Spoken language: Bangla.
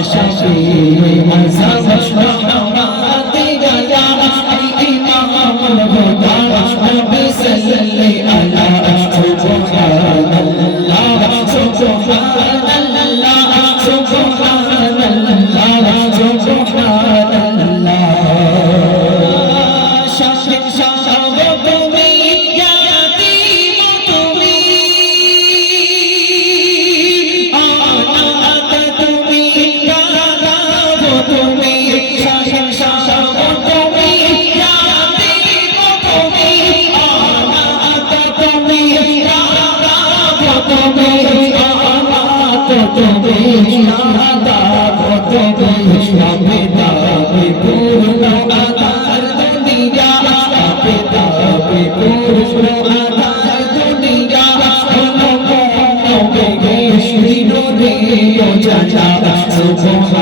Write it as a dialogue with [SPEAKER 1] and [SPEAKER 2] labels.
[SPEAKER 1] شفیع Don't